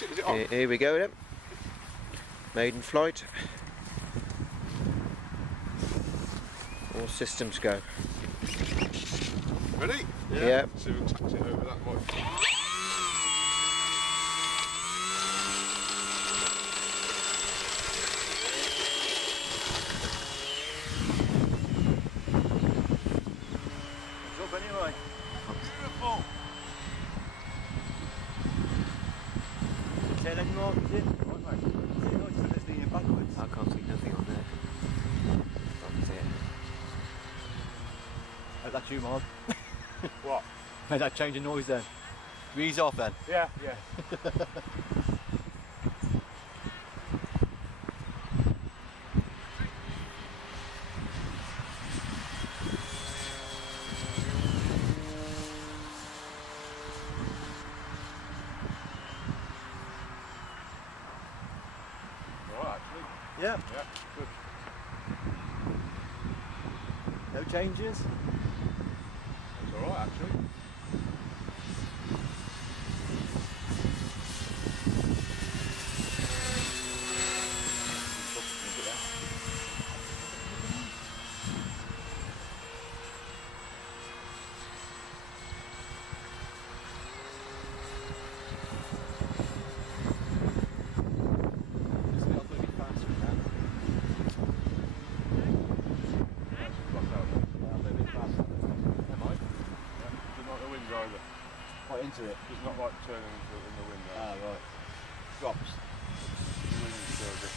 Is it on? Here we go then. Maiden flight. All systems go. Ready? Yeah. So we'll tax it over that much. What's up anyway? Beautiful. Tail end mark, is it? Right, mate. No, it's just leaning backwards. I can't see nothing on there. That's it. Oh, that's you, Mark. What? Made that change of noise then. You ease off then. Yeah, yeah. Alright, actually. Yeah. Yeah, good. No changes. That's alright, actually. Either. Quite into it. It's not like turning in the wind. Ah, right. Drops. The wind is a bit.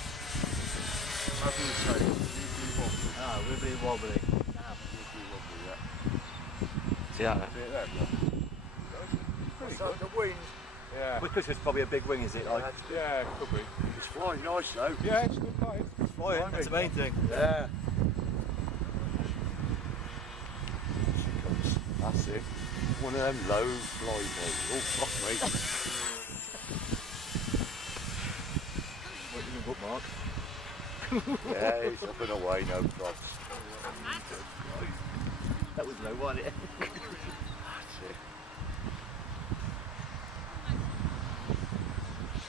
How can you say? Usually wobbly. Ah, wibbly wobbly. Damn. Usually wobbly, yeah. See that? See it there? Pretty good. The wind. Yeah. Because it's probably a big wing, is it? Like, Yeah, it could be. It's flying nice though. Yeah, it's good flying. it's flying, that's the main thing. Yeah. That's it. One of them low flyboys. Oh, fuck me. What you bookmark? Yeah, it's up and away, no props. That was low, wasn't it?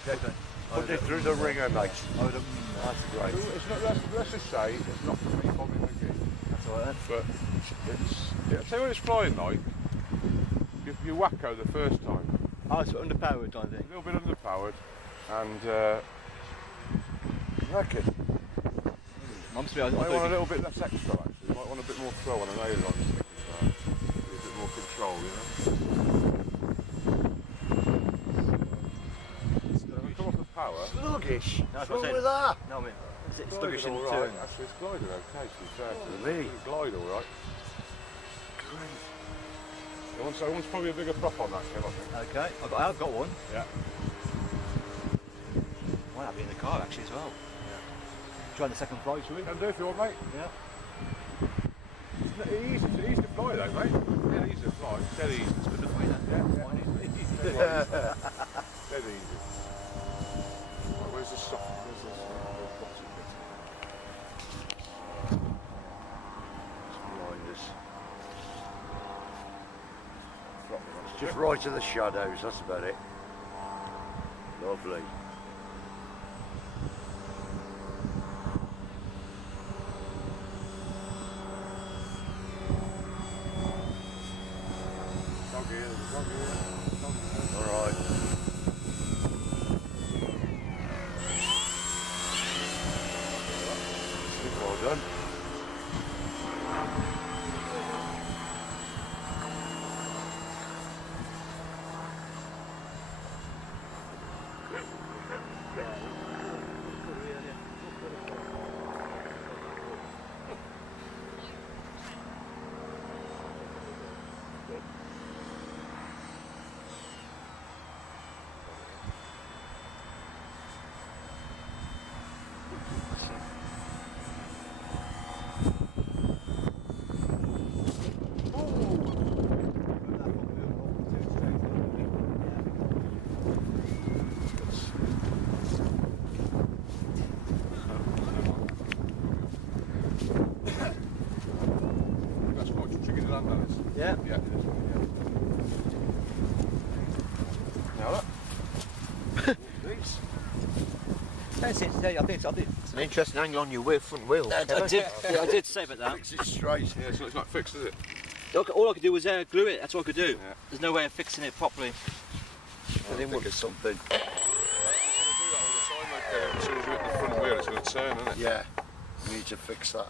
That's it. Put it through the ringer, mate. That's great. It's not, let's just say it's not for me bobbing again. That's alright then. But it's. Yeah, I'll tell you what it's flying like. You wacko the first time. Oh, it's underpowered, I A think. little bit underpowered. And Reckon. Mum's me, I you might thought want a you little bit less extra actually. You might want a bit more throw on an aileron stick as well. Give it a bit more control, you know. When we come off the power. Sluggish. No, that's What's what wrong I with said. that? No, I mean, is it Gliding sluggish in the all right. turn? Actually, it's gliding okay to be fair. Really? It's glide all right. One's probably a bigger prop on that, Kev, I think. Okay, I've got one. Yeah. Might have it in the car actually as well. Yeah. Try the second flight, shall we? Can do if you want, mate. Yeah. It's easy to fly though, mate. Dead easy to fly. Dead easy. It's good to fly then. Yeah. Mine is. Dead easy. Right, where's the soft? Where's the bottom bit? It's behind us. Drop it on. It's just right of the shadows, that's about it. Lovely. Dog here, there's a dog here. Dog here. Alright. Well done. It's It's an interesting angle on your front wheel. I did say about that. fix it straight. Yeah, it's not fixed, is it? All I could do was glue it. That's all I could do. Yeah. There's no way of fixing it properly. I think it's something. It's going to do that all the time, like, so we'll do it in the front wheel, it's going to turn, isn't it? Yeah, you need to fix that.